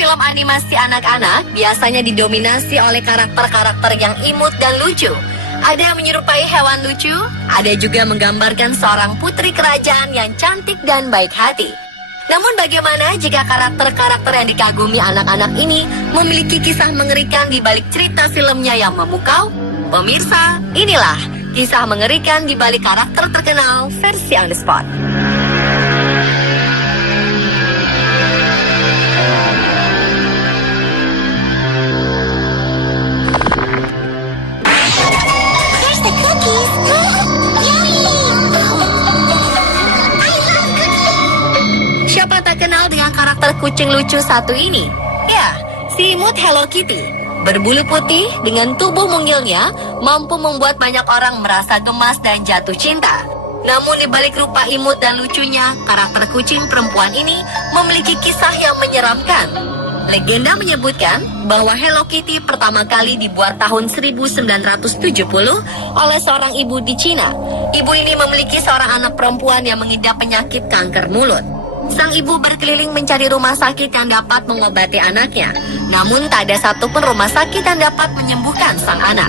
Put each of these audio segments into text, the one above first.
film animasi anak-anak biasanya didominasi oleh karakter-karakter yang imut dan lucu. Ada yang menyerupai hewan lucu, ada juga menggambarkan seorang putri kerajaan yang cantik dan baik hati. Namun bagaimana jika karakter-karakter yang dikagumi anak-anak ini memiliki kisah mengerikan di balik cerita filmnya yang memukau? Pemirsa, inilah kisah mengerikan di balik karakter terkenal versi On The Spot. Siapa tak kenal dengan karakter kucing lucu satu ini? Ya, si imut Hello Kitty. Berbulu putih dengan tubuh mungilnya mampu membuat banyak orang merasa gemas dan jatuh cinta. Namun di balik rupa imut dan lucunya, karakter kucing perempuan ini memiliki kisah yang menyeramkan. Legenda menyebutkan bahwa Hello Kitty pertama kali dibuat tahun 1970 oleh seorang ibu di Cina. Ibu ini memiliki seorang anak perempuan yang mengidap penyakit kanker mulut. Sang ibu berkeliling mencari rumah sakit yang dapat mengobati anaknya. Namun tak ada satupun rumah sakit yang dapat menyembuhkan sang anak.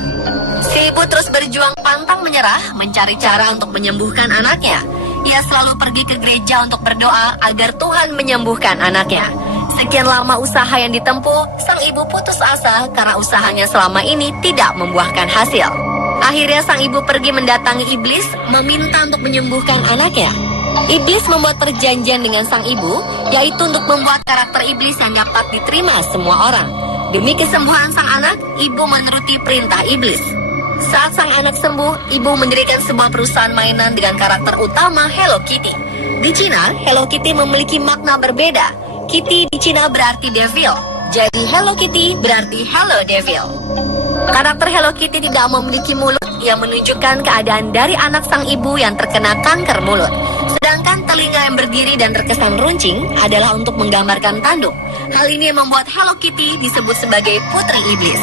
Si ibu terus berjuang pantang menyerah mencari cara untuk menyembuhkan anaknya. Ia selalu pergi ke gereja untuk berdoa agar Tuhan menyembuhkan anaknya. Sekian lama usaha yang ditempuh, sang ibu putus asa karena usahanya selama ini tidak membuahkan hasil. Akhirnya sang ibu pergi mendatangi iblis meminta untuk menyembuhkan anaknya. Iblis membuat perjanjian dengan sang ibu, yaitu untuk membuat karakter iblis yang dapat diterima semua orang. Demi kesembuhan sang anak, ibu menuruti perintah iblis. Saat sang anak sembuh, ibu mendirikan sebuah perusahaan mainan dengan karakter utama Hello Kitty. Di Cina, Hello Kitty memiliki makna berbeda. Kitty di Cina berarti devil, jadi Hello Kitty berarti Hello Devil. Karakter Hello Kitty tidak memiliki mulut yang menunjukkan keadaan dari anak sang ibu yang terkena kanker mulut. Sedangkan telinga yang berdiri dan terkesan runcing adalah untuk menggambarkan tanduk. Hal ini membuat Hello Kitty disebut sebagai putri iblis.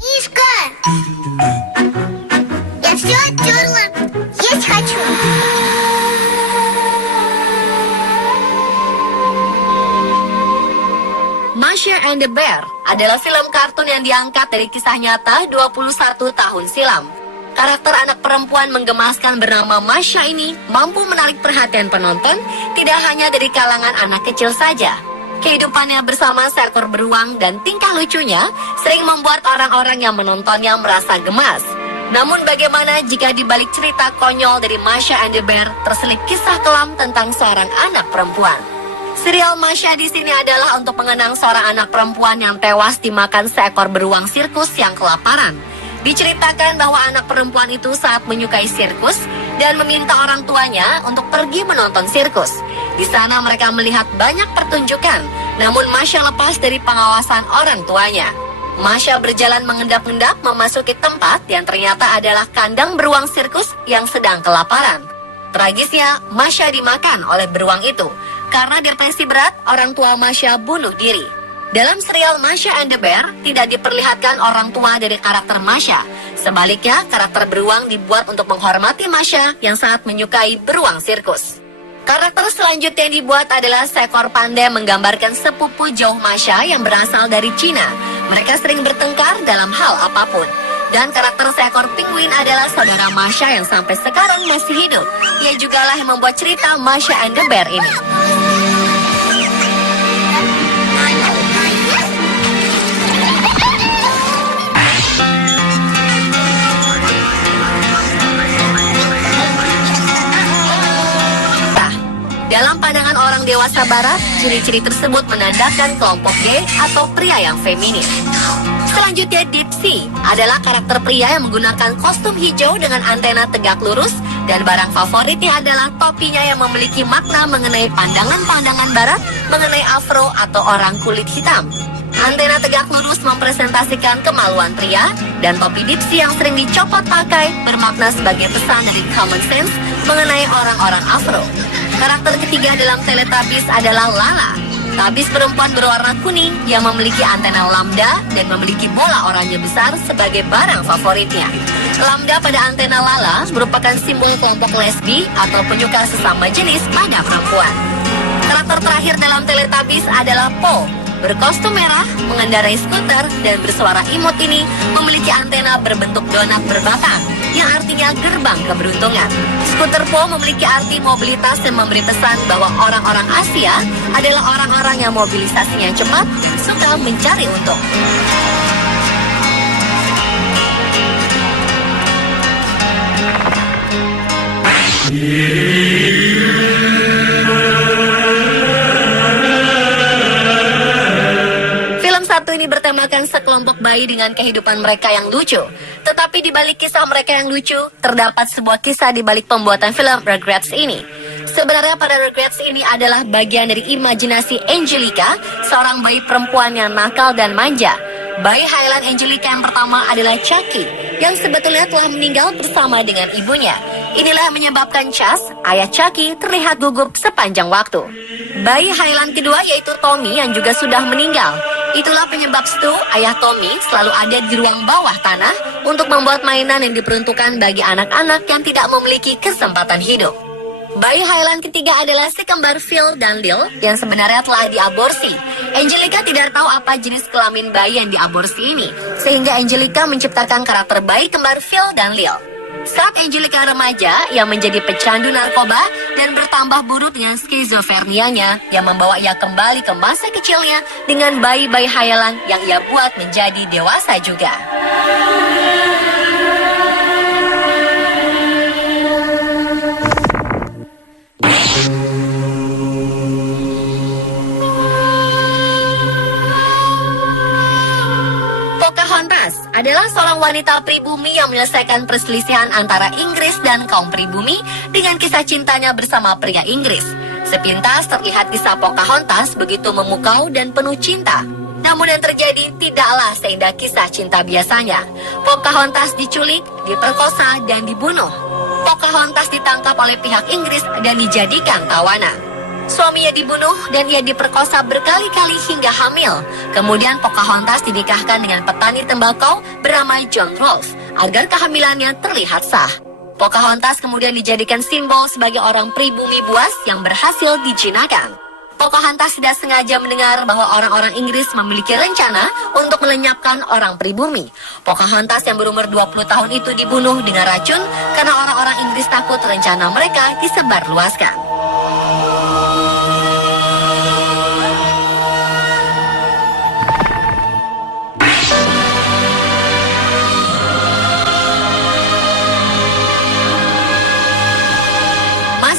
Мишка! Я все оттерла. Есть хочу. Masha and the Bear adalah film kartun yang diangkat dari kisah nyata 21 tahun silam. Karakter anak perempuan menggemaskan bernama Masha ini mampu menarik perhatian penonton tidak hanya dari kalangan anak kecil saja. Kehidupannya bersama seekor beruang dan tingkah lucunya sering membuat orang-orang yang menontonnya merasa gemas. Namun bagaimana jika di balik cerita konyol dari Masha and the Bear terselip kisah kelam tentang seorang anak perempuan? Serial Masha di sini adalah untuk mengenang seorang anak perempuan yang tewas dimakan seekor beruang sirkus yang kelaparan. Diceritakan bahwa anak perempuan itu saat menyukai sirkus dan meminta orang tuanya untuk pergi menonton sirkus. Di sana mereka melihat banyak pertunjukan, namun Masha lepas dari pengawasan orang tuanya. Masha berjalan mengendap-endap memasuki tempat yang ternyata adalah kandang beruang sirkus yang sedang kelaparan. Tragisnya, Masha dimakan oleh beruang itu. Karena depresi berat, orang tua Masha bunuh diri. Dalam serial Masha and the Bear, tidak diperlihatkan orang tua dari karakter Masha. Sebaliknya, karakter beruang dibuat untuk menghormati Masha yang sangat menyukai beruang sirkus. Karakter selanjutnya yang dibuat adalah seekor panda menggambarkan sepupu jauh Masha yang berasal dari Cina. Mereka sering bertengkar dalam hal apapun. Dan karakter seekor penguin adalah saudara Masha yang sampai sekarang masih hidup. Ia jugalah yang membuat cerita Masha and the Bear ini. Dalam pandangan orang dewasa barat, ciri-ciri tersebut menandakan kelompok gay atau pria yang feminin. Selanjutnya, Dipsy adalah karakter pria yang menggunakan kostum hijau dengan antena tegak lurus dan barang favoritnya adalah topinya yang memiliki makna mengenai pandangan-pandangan barat mengenai afro atau orang kulit hitam. Antena tegak lurus mempresentasikan kemaluan pria dan topi Dipsy yang sering dicopot pakai bermakna sebagai pesan dari common sense mengenai orang-orang afro. Karakter ketiga dalam Teletubbies adalah Lala. Tabis perempuan berwarna kuning yang memiliki antena lambda dan memiliki bola oranye besar sebagai barang favoritnya. Lambda pada antena Lala merupakan simbol kelompok lesbi atau penyuka sesama jenis pada perempuan. Karakter terakhir dalam Teletubbies adalah Po. Berkostum merah, mengendarai skuter, dan bersuara imut ini memiliki antena berbentuk donat berbatang, yang artinya gerbang keberuntungan. Skuter Po memiliki arti mobilitas dan memberi pesan bahwa orang-orang Asia adalah orang-orang yang mobilisasinya cepat dan suka mencari untung. Satu ini bertemakan sekelompok bayi dengan kehidupan mereka yang lucu. Tetapi di balik kisah mereka yang lucu, terdapat sebuah kisah di balik pembuatan film Rugrats ini. Sebenarnya pada Rugrats ini adalah bagian dari imajinasi Angelica, seorang bayi perempuan yang nakal dan manja. Bayi Highland Angelica yang pertama adalah Chucky, yang sebetulnya telah meninggal bersama dengan ibunya. Inilah yang menyebabkan Chas, ayah Chucky, terlihat gugup sepanjang waktu. Bayi Highland kedua yaitu Tommy yang juga sudah meninggal. Itulah penyebab Stu, ayah Tommy, selalu ada di ruang bawah tanah untuk membuat mainan yang diperuntukkan bagi anak-anak yang tidak memiliki kesempatan hidup. Bayi Highland ketiga adalah si kembar Phil dan Lil yang sebenarnya telah diaborsi. Angelica tidak tahu apa jenis kelamin bayi yang diaborsi ini, sehingga Angelica menciptakan karakter bayi kembar Phil dan Lil. Saat Angelica remaja, ia menjadi pecandu narkoba dan bertambah buruk dengan skizofrenianya yang membawa ia kembali ke masa kecilnya dengan bayi-bayi Highland yang ia buat menjadi dewasa juga. Pocahontas adalah seorang wanita pribumi yang menyelesaikan perselisihan antara Inggris dan kaum pribumi dengan kisah cintanya bersama pria Inggris. Sepintas terlihat kisah Pocahontas begitu memukau dan penuh cinta. Namun yang terjadi tidaklah seindah kisah cinta biasanya. Pocahontas diculik, diperkosa, dan dibunuh. Pocahontas ditangkap oleh pihak Inggris dan dijadikan tawanan. Suaminya dibunuh dan ia diperkosa berkali-kali hingga hamil. Kemudian Pocahontas dinikahkan dengan petani tembakau bernama John Rolfe agar kehamilannya terlihat sah. Pocahontas kemudian dijadikan simbol sebagai orang pribumi buas yang berhasil dijinakan. Pocahontas tidak sengaja mendengar bahwa orang-orang Inggris memiliki rencana untuk melenyapkan orang pribumi. Pocahontas yang berumur 20 tahun itu dibunuh dengan racun karena orang-orang Inggris takut rencana mereka disebarluaskan.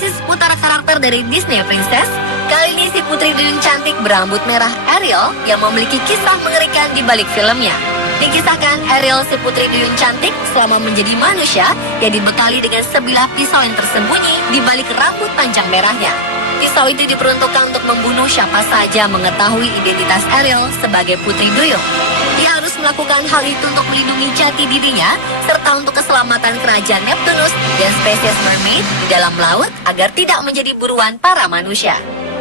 Seputar karakter dari Disney Princess, kali ini si putri duyung cantik berambut merah Ariel yang memiliki kisah mengerikan di balik filmnya. Dikisahkan Ariel si putri duyung cantik selama menjadi manusia yang dibekali dengan sebilah pisau yang tersembunyi di balik rambut panjang merahnya. Pisau itu diperuntukkan untuk membunuh siapa saja mengetahui identitas Ariel sebagai putri duyung. Dia harus melakukan hal itu untuk melindungi jati dirinya serta untuk keselamatan kerajaan Neptunus dan spesies mermaid di dalam laut agar tidak menjadi buruan para manusia.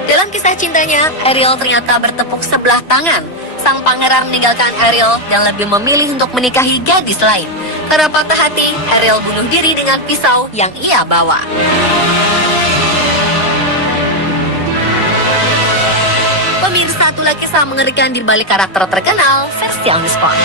Dalam kisah cintanya, Ariel ternyata bertepuk sebelah tangan. Sang pangeran meninggalkan Ariel dan lebih memilih untuk menikahi gadis lain. Karena patah hati, Ariel bunuh diri dengan pisau yang ia bawa. Pemirsa, itulah kisah mengerikan di balik karakter terkenal versi on the spot.